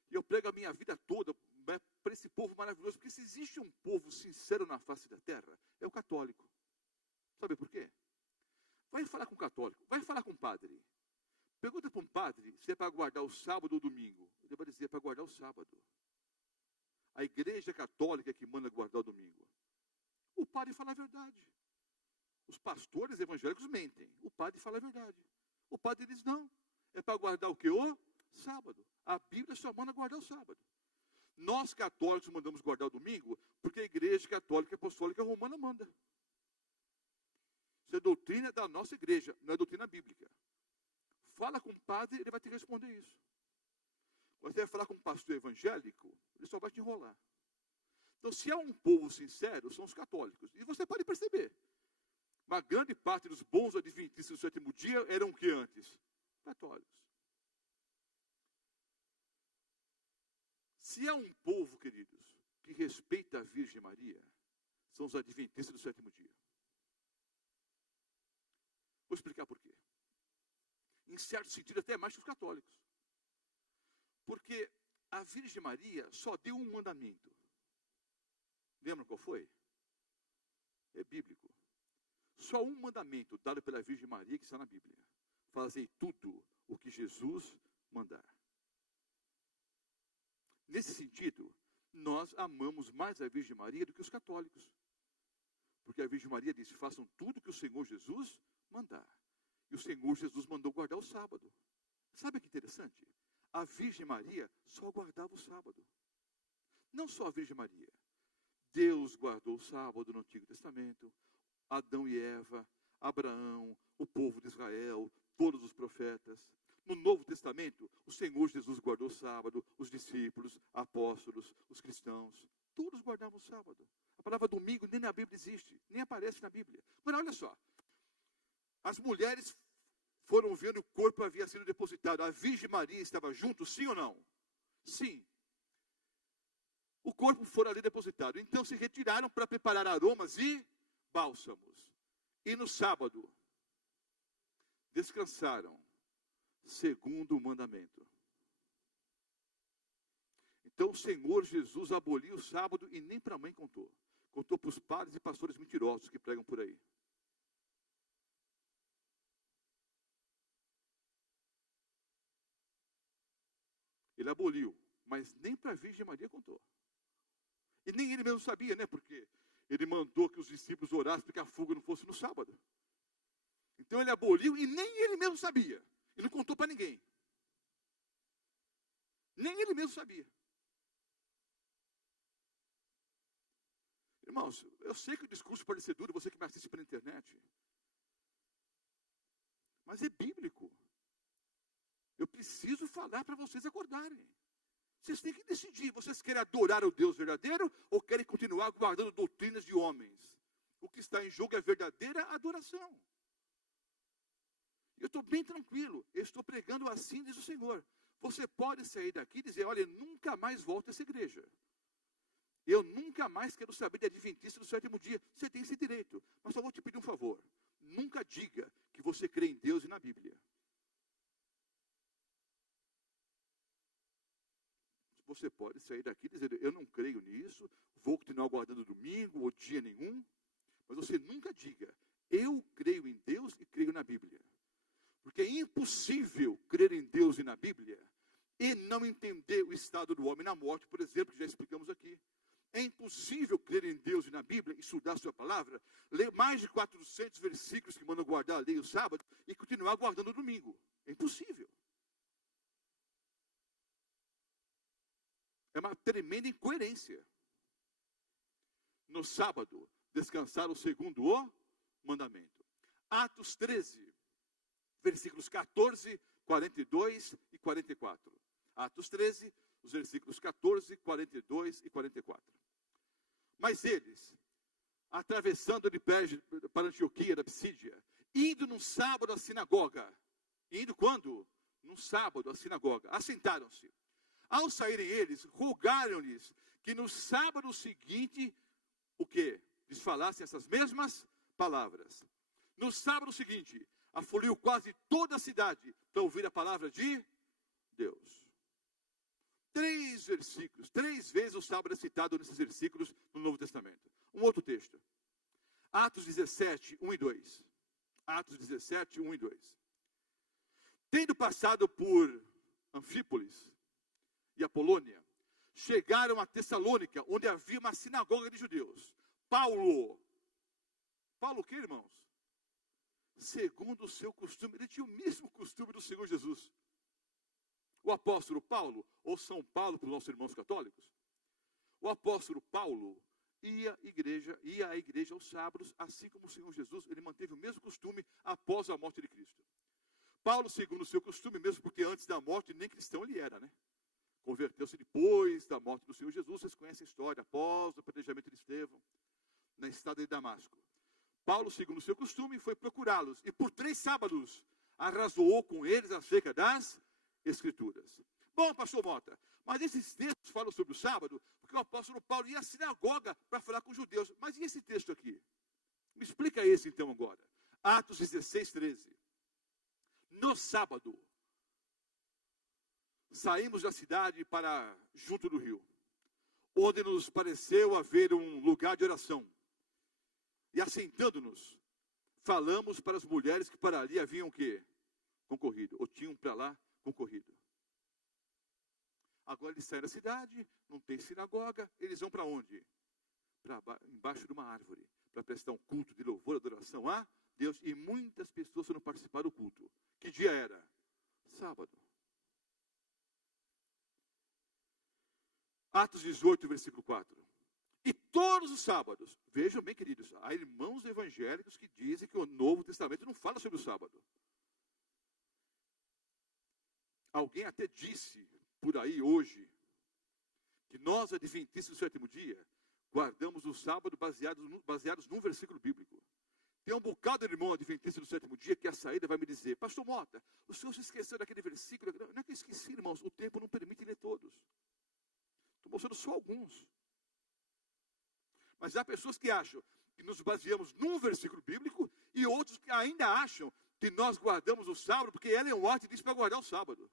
E eu prego a minha vida toda, né, para esse povo maravilhoso. Porque se existe um povo sincero na face da terra, é o católico. Sabe por quê? Vai falar com o católico, vai falar com o padre. Pergunta para um padre se é para guardar o sábado ou o domingo. Ele vai dizer, é para guardar o sábado. A igreja católica é que manda guardar o domingo. O padre fala a verdade. Os pastores evangélicos mentem. O padre fala a verdade. O padre diz, não, é para guardar o quê? O sábado. A Bíblia só manda guardar o sábado. Nós católicos mandamos guardar o domingo porque a igreja católica e apostólica romana manda. Isso é doutrina da nossa igreja, não é doutrina bíblica. Fala com o padre, ele vai te responder isso. Você vai falar com um pastor evangélico, ele só vai te enrolar. Então, se há um povo sincero, são os católicos. E você pode perceber. Uma grande parte dos bons adventistas do 7º dia eram o que antes? Católicos. Se há um povo, queridos, que respeita a Virgem Maria, são os adventistas do 7º dia. Vou explicar por quê. Em certo sentido, até mais que os católicos. Porque a Virgem Maria só deu um mandamento. Lembra qual foi? É bíblico. Só um mandamento dado pela Virgem Maria que está na Bíblia. Fazei tudo o que Jesus mandar. Nesse sentido, nós amamos mais a Virgem Maria do que os católicos. Porque a Virgem Maria disse, façam tudo que o Senhor Jesus mandar. E o Senhor Jesus mandou guardar o sábado. Sabe que interessante? A Virgem Maria só guardava o sábado. Não só a Virgem Maria. Deus guardou o sábado no Antigo Testamento. Adão e Eva, Abraão, o povo de Israel, todos os profetas. No Novo Testamento, o Senhor Jesus guardou o sábado, os discípulos, apóstolos, os cristãos, todos guardavam o sábado. A palavra domingo nem na Bíblia existe, nem aparece na Bíblia. Mas olha só, as mulheres foram ver o corpo havia sido depositado. A Virgem Maria estava junto, sim ou não? Sim. O corpo foi ali depositado. Então se retiraram para preparar aromas e bálsamos. E no sábado, descansaram, segundo o mandamento. Então o Senhor Jesus aboliu o sábado e nem para a mãe contou. Contou para os padres e pastores mentirosos que pregam por aí. Ele aboliu, mas nem para a Virgem Maria contou. E nem ele mesmo sabia, né? Porque ele mandou que os discípulos orassem para que a fuga não fosse no sábado. Então ele aboliu e nem ele mesmo sabia. E não contou para ninguém. Nem ele mesmo sabia. Irmãos, eu sei que o discurso pode ser duro, você que me assiste pela internet. Mas é bíblico. Eu preciso falar para vocês acordarem. Vocês têm que decidir, vocês querem adorar o Deus verdadeiro ou querem continuar guardando doutrinas de homens? O que está em jogo é a verdadeira adoração. Eu estou bem tranquilo, eu estou pregando assim, diz o Senhor. Você pode sair daqui e dizer, olha, nunca mais volto a essa igreja. Eu nunca mais quero saber de adventista do sétimo dia. Você tem esse direito, mas só vou te pedir um favor. Nunca diga que você crê em Deus e na Bíblia. Você pode sair daqui e dizer, eu não creio nisso, vou continuar guardando domingo ou dia nenhum. Mas você nunca diga, eu creio em Deus e creio na Bíblia. Porque é impossível crer em Deus e na Bíblia e não entender o estado do homem na morte, por exemplo, que já explicamos aqui. É impossível crer em Deus e na Bíblia, estudar a sua palavra, ler mais de 400 versículos que mandam guardar a lei o sábado e continuar guardando o domingo. É impossível. É uma tremenda incoerência. No sábado, descansaram segundo o mandamento. Atos 13, versículos 14, 42 e 44. Atos 13, os versículos 14, 42 e 44. Mas eles, atravessando de Perge para Antioquia, da Psídia, indo num sábado à sinagoga. Indo quando? Num sábado à sinagoga. Assentaram-se. Ao saírem eles, rogaram-lhes que no sábado seguinte, o quê? Lhes falassem essas mesmas palavras. No sábado seguinte, afluiu quase toda a cidade para ouvir a palavra de Deus. 3 versículos, 3 vezes o sábado é citado nesses versículos no Novo Testamento. Um outro texto. Atos 17, 1 e 2. Atos 17, 1 e 2. Tendo passado por Anfípolis e Apolônia, chegaram a Tessalônica, onde havia uma sinagoga de judeus. Paulo o que, irmãos? Segundo o seu costume, ele tinha o mesmo costume do Senhor Jesus. O apóstolo Paulo, ou São Paulo para os nossos irmãos católicos, o apóstolo Paulo ia à igreja aos sábados, assim como o Senhor Jesus, ele manteve o mesmo costume após a morte de Cristo. Paulo, segundo o seu costume, mesmo porque antes da morte nem cristão ele era, né? Converteu-se depois da morte do Senhor Jesus, vocês conhecem a história, após o apedrejamento de Estevão, na estrada de Damasco. Paulo, segundo o seu costume, foi procurá-los, e por 3 sábados arrazoou com eles acerca das Escrituras. Bom, pastor Mota, mas esses textos falam sobre o sábado, porque o apóstolo Paulo ia à sinagoga para falar com os judeus. Mas e esse texto aqui? Me explica esse então agora. Atos 16, 13. No sábado, saímos da cidade para junto do rio, onde nos pareceu haver um lugar de oração. E assentando-nos, falamos para as mulheres que para ali haviam o quê? Concorrido, ou tinham para lá concorrido. Agora eles saem da cidade, não tem sinagoga, eles vão para onde? Para embaixo de uma árvore, para prestar um culto de louvor, adoração a Deus. E muitas pessoas foram participar do culto. Que dia era? Sábado. Atos 18, versículo 4. E todos os sábados, vejam bem, queridos, há irmãos evangélicos que dizem que o Novo Testamento não fala sobre o sábado. Alguém até disse por aí hoje que nós, adventistas do sétimo dia, guardamos o sábado baseados num versículo bíblico. Tem um bocado de irmão adventista do sétimo dia que a saída vai me dizer: pastor Mota, o senhor se esqueceu daquele versículo? Não é que eu esqueci, irmãos, o tempo não permite ler todos. Estou mostrando só alguns. Mas há pessoas que acham que nos baseamos num versículo bíblico e outros que ainda acham que nós guardamos o sábado porque Ellen White disse para guardar o sábado.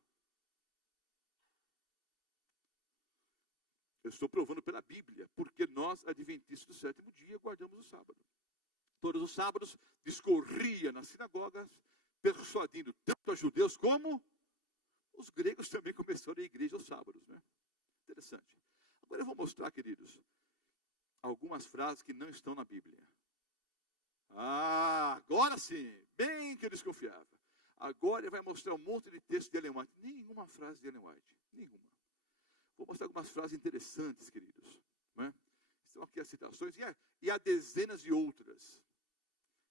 Eu estou provando pela Bíblia, porque nós, adventistas do sétimo dia, guardamos o sábado. Todos os sábados, discorria nas sinagogas, persuadindo tanto os judeus como os gregos também começaram a igreja aos sábados, né? Interessante. Agora eu vou mostrar, queridos, algumas frases que não estão na Bíblia. Ah, agora sim, bem que eu desconfiava. Agora ele vai mostrar um monte de texto de Ellen White. Nenhuma frase de Ellen White, nenhuma. Vou mostrar algumas frases interessantes, queridos. Né? Estão aqui as citações e há dezenas de outras.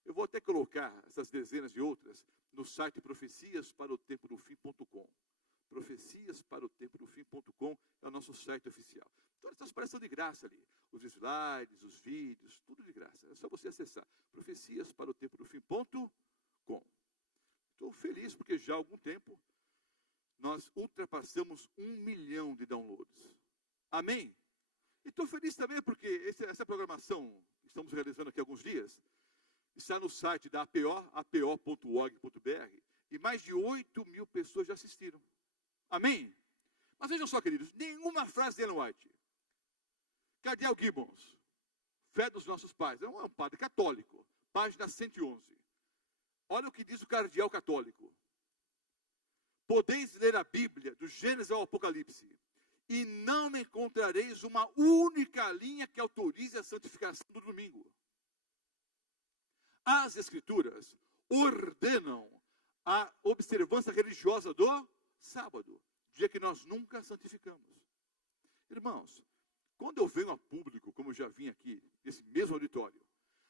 Eu vou até colocar essas dezenas de outras no site profeciasparaotempodofim.com. Profeciasparaotempodofim.com é o nosso site oficial. Então, essas palestras são de graça ali. Os slides, os vídeos, tudo de graça. É só você acessar profeciasparaotempodofim.com. Estou feliz porque já há algum tempo nós ultrapassamos 1 milhão de downloads. Amém? E estou feliz também porque essa programação que estamos realizando aqui há alguns dias está no site da APO, apo.org.br, e mais de 8 mil pessoas já assistiram. Amém? Mas vejam só, queridos, nenhuma frase de Ellen White. Cardeal Gibbons, Fé dos Nossos Pais, é um padre católico, página 111. Olha o que diz o cardeal católico. Podeis ler a Bíblia, do Gênesis ao Apocalipse, e não encontrareis uma única linha que autorize a santificação do domingo. As Escrituras ordenam a observância religiosa do sábado, dia que nós nunca santificamos. Irmãos, quando eu venho a público, como eu já vim aqui, nesse mesmo auditório,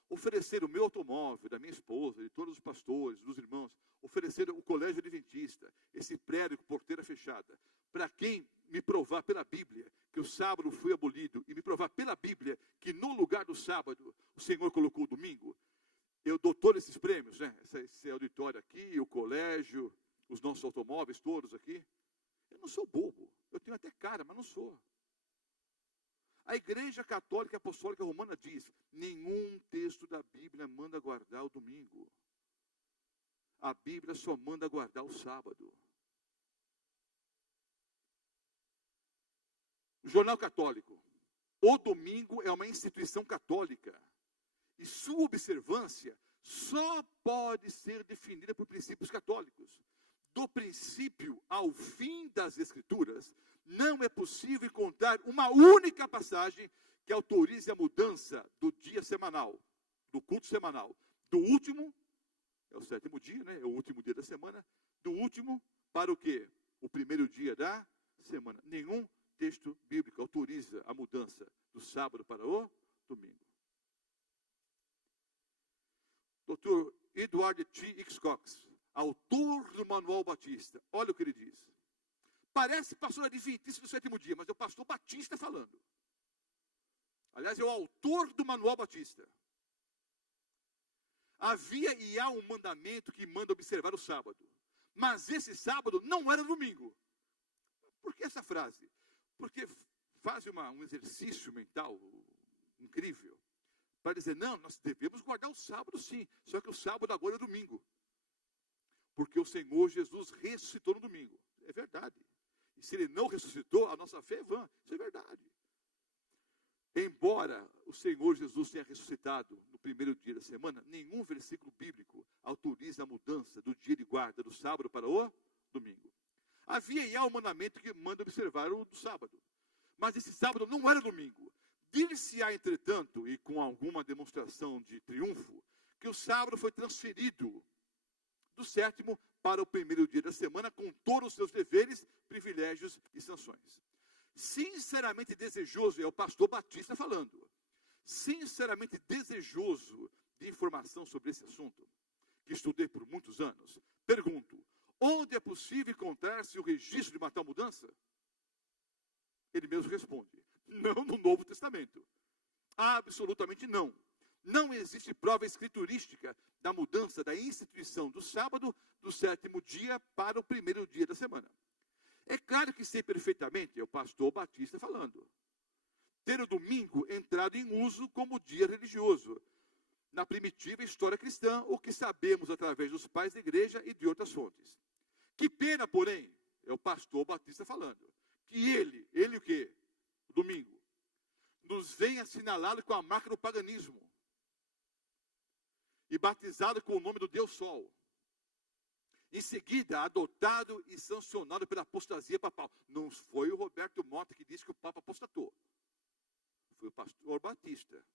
oferecer o meu automóvel, da minha esposa, de todos os pastores, dos irmãos, oferecer o colégio adventista, esse prédio com porteira fechada, para quem me provar pela Bíblia que o sábado foi abolido e me provar pela Bíblia que no lugar do sábado o Senhor colocou o domingo, eu dou todos esses prêmios, né? Esse auditório aqui, o colégio, os nossos automóveis todos aqui. Eu não sou bobo, eu tenho até cara, mas não sou. A Igreja Católica Apostólica Romana diz: nenhum texto da Bíblia manda guardar o domingo. A Bíblia só manda guardar o sábado. Jornal Católico. O domingo é uma instituição católica. E sua observância só pode ser definida por princípios católicos. Do princípio ao fim das Escrituras, não é possível encontrar uma única passagem que autorize a mudança do dia semanal, do culto semanal. Do último, é o sétimo dia, né? É o último dia da semana. Do último para o quê? O primeiro dia da semana. Nenhum texto bíblico autoriza a mudança do sábado para o domingo. Dr. Edward T. Hitchcock, autor do Manual Batista, olha o que ele diz. Parece pastor adventista do sétimo dia, mas é o pastor Batista falando. Aliás, é o autor do Manual Batista. Havia e há um mandamento que manda observar o sábado. Mas esse sábado não era domingo. Por que essa frase? Porque faz um exercício mental incrível. Para dizer, não, nós devemos guardar o sábado sim. Só que o sábado agora é domingo. Porque o Senhor Jesus ressuscitou no domingo. É verdade. E se ele não ressuscitou, a nossa fé é vã. Isso é verdade. Embora o Senhor Jesus tenha ressuscitado no primeiro dia da semana, nenhum versículo bíblico autoriza a mudança do dia de guarda do sábado para o domingo. Havia e há um mandamento que manda observar o do sábado. Mas esse sábado não era domingo. Dir-se-á, entretanto, e com alguma demonstração de triunfo, que o sábado foi transferido do sétimo para o primeiro dia da semana, com todos os seus deveres, privilégios e sanções. Sinceramente desejoso, é o pastor Batista falando, sinceramente desejoso de informação sobre esse assunto, que estudei por muitos anos, pergunto, onde é possível encontrar-se o registro de uma tal mudança? Ele mesmo responde, não no Novo Testamento. Absolutamente não. Não existe prova escriturística da mudança da instituição do sábado, do sétimo dia, para o primeiro dia da semana. É claro que sei perfeitamente, é o pastor Batista falando, ter o domingo entrado em uso como dia religioso, na primitiva história cristã, o que sabemos através dos pais da igreja e de outras fontes. Que pena, porém, é o pastor Batista falando, que ele o quê? O domingo, nos vem assinalado com a marca do paganismo e batizado com o nome do Deus Sol. Em seguida, adotado e sancionado pela apostasia papal. Não foi o Roberto Mota que disse que o Papa apostatou. Foi o pastor Batista.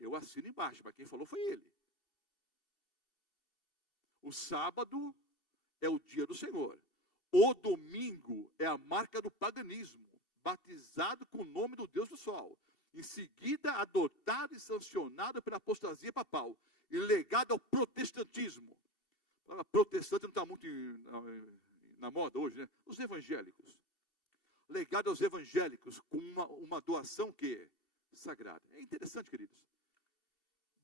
Eu assino embaixo, mas quem falou foi ele. O sábado é o dia do Senhor. O domingo é a marca do paganismo, batizado com o nome do Deus do Sol. Em seguida, adotado e sancionado pela apostasia papal e legado ao protestantismo. A protestante não está muito na moda hoje, né? Os evangélicos. Legado aos evangélicos com uma doação que é sagrada. É interessante, queridos.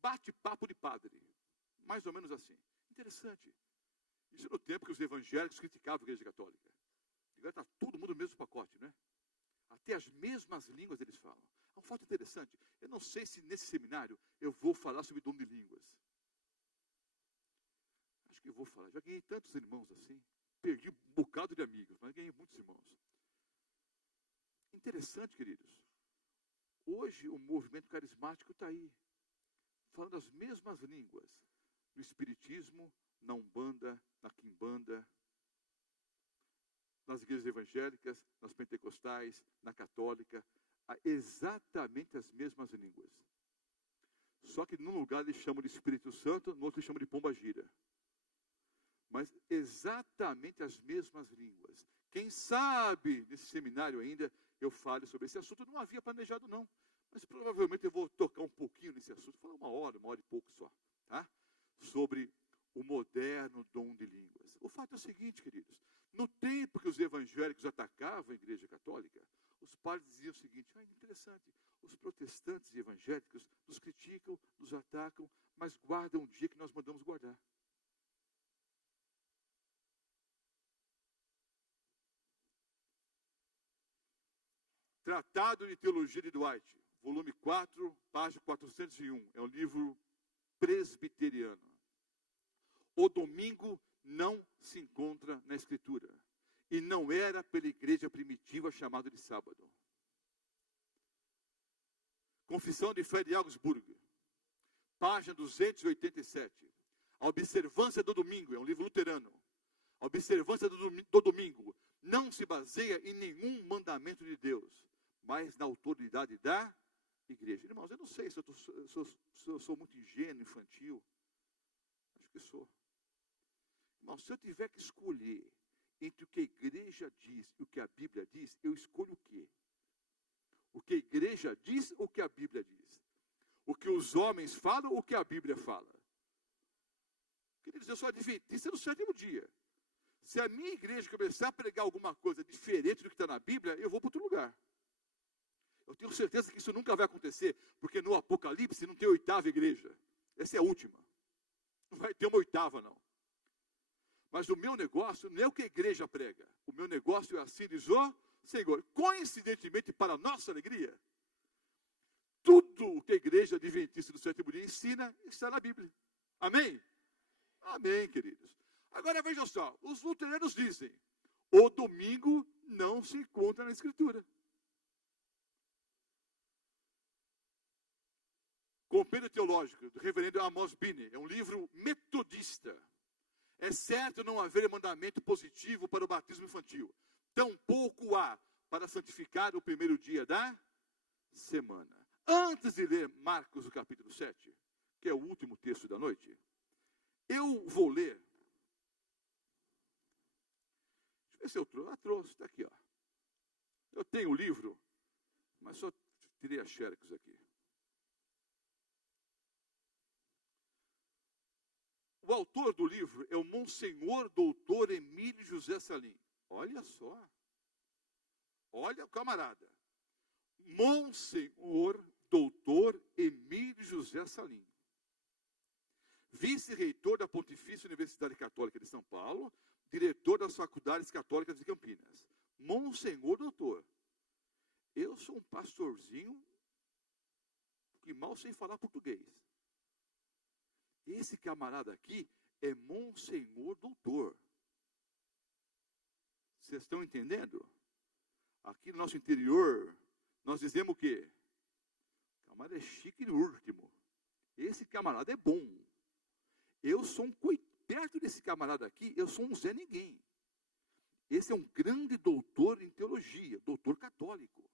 Bate-papo de padre. Mais ou menos assim. Interessante. Isso no tempo que os evangélicos criticavam a igreja católica. Agora está todo mundo no mesmo pacote, né? Até as mesmas línguas eles falam. É um fato interessante. Eu não sei se nesse seminário eu vou falar sobre dom de línguas. Acho que eu vou falar. Já ganhei tantos irmãos assim. Perdi um bocado de amigos, mas ganhei muitos irmãos. Interessante, queridos. Hoje o movimento carismático está aí. Falando as mesmas línguas. No espiritismo, na Umbanda, na Quimbanda, nas igrejas evangélicas, nas pentecostais, na católica, há exatamente as mesmas línguas. Só que num lugar eles chamam de Espírito Santo, no outro eles chamam de Pombagira. Mas exatamente as mesmas línguas. Quem sabe, nesse seminário ainda, eu fale sobre esse assunto. Eu não havia planejado, não. Mas provavelmente eu vou tocar um pouquinho nesse assunto, falar uma hora e pouco só, tá? Sobre o moderno dom de línguas. O fato é o seguinte, queridos. No tempo que os evangélicos atacavam a igreja católica, os padres diziam o seguinte, interessante, os protestantes e evangélicos nos criticam, nos atacam, mas guardam o dia que nós mandamos guardar. Tratado de Teologia de Dwight, volume 4, página 401. É um livro presbiteriano. O domingo não se encontra na Escritura. E não era pela igreja primitiva chamada de sábado. Confissão de Fé de Augsburg, página 287. A observância do domingo, é um livro luterano. A observância do domingo não se baseia em nenhum mandamento de Deus, mas na autoridade da igreja. Irmãos, eu não sei se eu sou muito ingênuo, infantil. Acho que sou. Irmãos, se eu tiver que escolher entre o que a igreja diz e o que a Bíblia diz, eu escolho o quê? O que a igreja diz ou o que a Bíblia diz? O que os homens falam ou o que a Bíblia fala? Queridos, eu sou adventista do sétimo dia. Se a minha igreja começar a pregar alguma coisa diferente do que está na Bíblia, eu vou para outro lugar. Eu tenho certeza que isso nunca vai acontecer, porque no Apocalipse não tem oitava igreja. Essa é a última. Não vai ter uma oitava, não. Mas o meu negócio não é o que a igreja prega. O meu negócio é assim, diz o Senhor. Coincidentemente, para a nossa alegria, tudo o que a igreja adventista do sétimo dia ensina está na Bíblia. Amém? Amém, queridos. Agora vejam só, os luteranos dizem, o domingo não se encontra na Escritura. Compêndio Teológico, do reverendo Amos Bine, é um livro metodista. É certo não haver mandamento positivo para o batismo infantil. Tampouco há para santificar o primeiro dia da semana. Antes de ler Marcos, o capítulo 7, que é o último texto da noite, eu vou ler. Deixa eu ver se eu trouxe. Trouxe, está aqui, ó. Eu tenho o livro, mas só tirei as xerox aqui. O autor do livro é o Monsenhor Doutor Emílio José Salim. Olha só. Olha o camarada. Monsenhor Doutor Emílio José Salim. Vice-reitor da Pontifícia Universidade Católica de São Paulo, diretor das Faculdades Católicas de Campinas. Monsenhor Doutor. Eu sou um pastorzinho que mal sei falar português. Esse camarada aqui é Monsenhor Doutor. Vocês estão entendendo? Aqui no nosso interior, nós dizemos o quê? O camarada é chique no último. Esse camarada é bom. Eu sou perto desse camarada aqui, eu sou um Zé Ninguém. Esse é um grande doutor em teologia, doutor católico.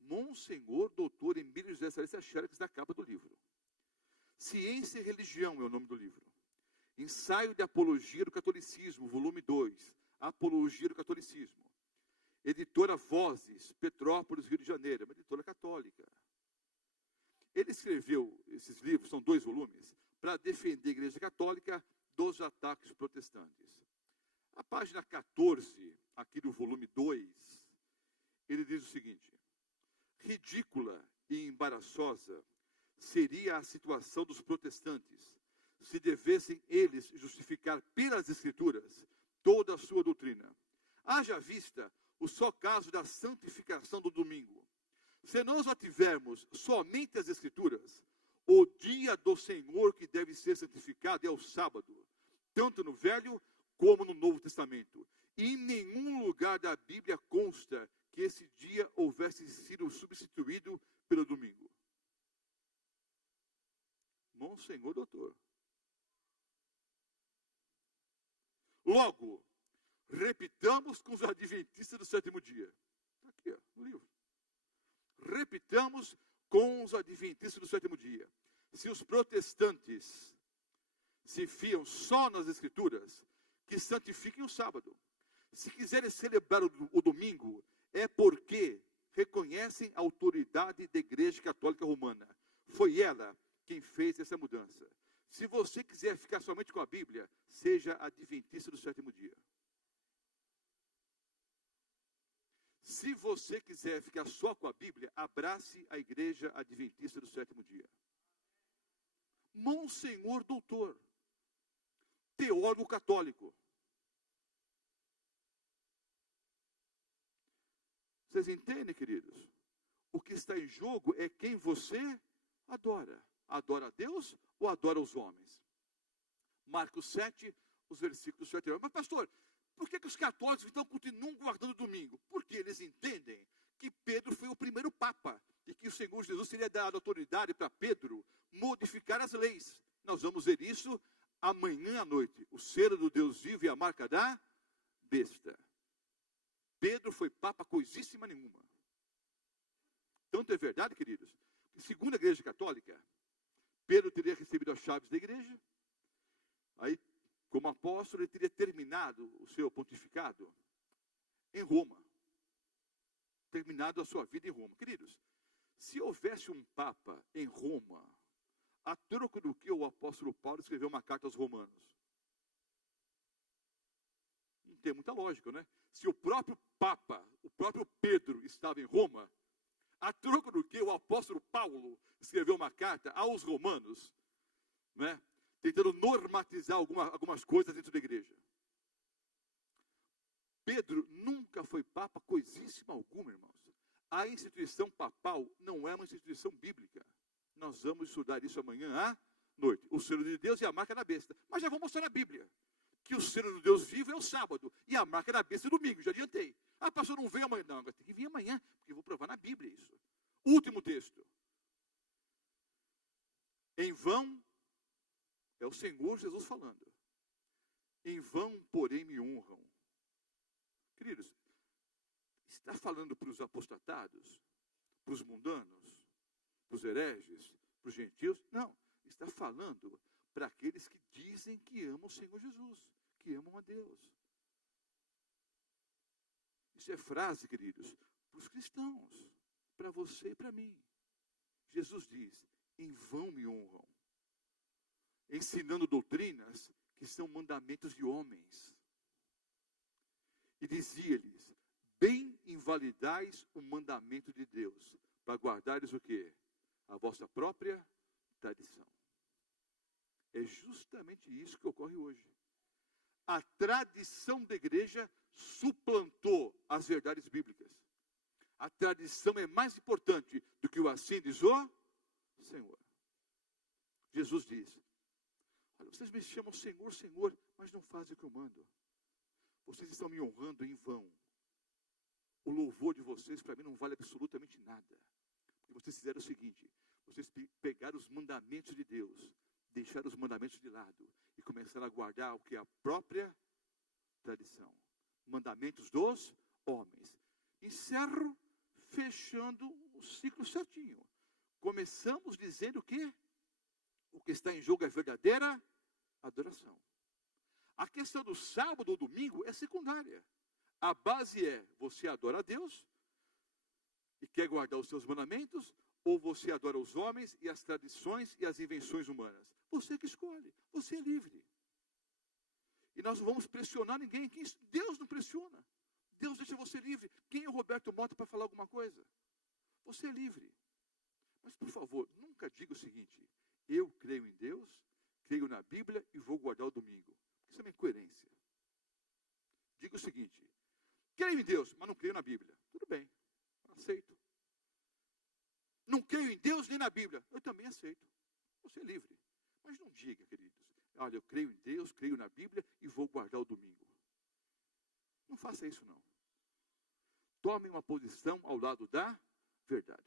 Monsenhor Doutor Emílio José Salim, essa é a xerox da capa do livro. Ciência e Religião é o nome do livro. Ensaio de Apologia do Catolicismo, volume 2. Apologia do Catolicismo. Editora Vozes, Petrópolis, Rio de Janeiro, uma editora católica. Ele escreveu esses livros, são 2 volumes, para defender a Igreja Católica dos ataques protestantes. A página 14, aqui do volume 2, ele diz o seguinte: ridícula e embaraçosa seria a situação dos protestantes se devessem eles justificar pelas Escrituras toda a sua doutrina. Haja vista o só caso da santificação do domingo. Se nós já tivermos somente as Escrituras, o dia do Senhor que deve ser santificado é o sábado, tanto no Velho como no Novo Testamento. E em nenhum lugar da Bíblia consta que esse dia houvesse sido substituído pelo domingo. Monsenhor Doutor. Logo, repitamos com os adventistas do sétimo dia. Está aqui, ó, no livro. Repitamos com os adventistas do sétimo dia. Se os protestantes se fiam só nas Escrituras, que santifiquem o sábado. Se quiserem celebrar o domingo, é porque reconhecem a autoridade da Igreja Católica Romana. Foi ela quem fez essa mudança. Se você quiser ficar somente com a Bíblia, seja adventista do sétimo dia. Se você quiser ficar só com a Bíblia, abrace a Igreja Adventista do sétimo dia. Monsenhor Doutor, teólogo católico. Vocês entendem, queridos? O que está em jogo é quem você adora. Adora a Deus ou adora os homens? Marcos 7, os versículos 7 e 8. Mas pastor, por que os católicos então continuam guardando o domingo? Porque eles entendem que Pedro foi o primeiro papa e que o Senhor Jesus teria dado autoridade para Pedro modificar as leis. Nós vamos ver isso amanhã à noite. O selo do Deus vivo e a marca da besta. Pedro foi papa coisíssima nenhuma. Tanto é verdade, queridos, que segundo a Igreja Católica, Pedro teria recebido as chaves da igreja. Aí, como apóstolo, ele teria terminado o seu pontificado em Roma. Terminado a sua vida em Roma. Queridos, se houvesse um papa em Roma, a troco do que o apóstolo Paulo escreveu uma carta aos romanos? Não tem muita lógica, né? Se o próprio papa, o próprio Pedro estava em Roma, a troco do que o apóstolo Paulo escreveu uma carta aos romanos, né, tentando normatizar algumas coisas dentro da igreja. Pedro nunca foi papa coisíssima alguma, irmãos. A instituição papal não é uma instituição bíblica. Nós vamos estudar isso amanhã à noite. O selo de Deus e a marca da besta. Mas já vou mostrar na Bíblia que o selo do Deus vivo é o sábado, e a marca da besta é domingo, já adiantei. Ah, pastor, não veio amanhã. Não, agora tem que vir amanhã, porque eu vou provar na Bíblia isso. Último texto. Em vão, é o Senhor Jesus falando. Em vão, porém, me honram. Queridos, está falando para os apostatados, para os mundanos, para os hereges, para os gentios? Não, está falando para aqueles que dizem que amam o Senhor Jesus, que amam a Deus. Isso é frase, queridos, para os cristãos, para você e para mim. Jesus diz, em vão me honram, ensinando doutrinas que são mandamentos de homens. E dizia-lhes, bem invalidais o mandamento de Deus, para guardares o quê? A vossa própria tradição. É justamente isso que ocorre hoje. A tradição da igreja suplantou as verdades bíblicas. A tradição é mais importante do que o assim diz o Senhor. Jesus diz, olha, vocês me chamam Senhor, Senhor, mas não fazem o que eu mando. Vocês estão me honrando em vão. O louvor de vocês para mim não vale absolutamente nada. Porque vocês fizeram o seguinte, vocês pegaram os mandamentos de Deus, deixaram os mandamentos de lado e começaram a guardar o que é a própria tradição. Mandamentos dos homens. Encerro fechando o ciclo certinho. Começamos dizendo que o que está em jogo é verdadeira adoração. A questão do sábado ou domingo é secundária. A base é, você adora a Deus e quer guardar os seus mandamentos, ou você adora os homens e as tradições e as invenções humanas. Você que escolhe, você é livre. E nós não vamos pressionar ninguém, Deus não pressiona. Deus deixa você livre. Quem é o Roberto Mota para falar alguma coisa? Você é livre. Mas, por favor, nunca diga o seguinte, eu creio em Deus, creio na Bíblia e vou guardar o domingo. Isso é uma incoerência. Diga o seguinte, creio em Deus, mas não creio na Bíblia. Tudo bem, aceito. Não creio em Deus nem na Bíblia. Eu também aceito. Você é livre. Mas não diga, queridos, olha, eu creio em Deus, creio na Bíblia e vou guardar o domingo. Não faça isso, não. Tome uma posição ao lado da verdade.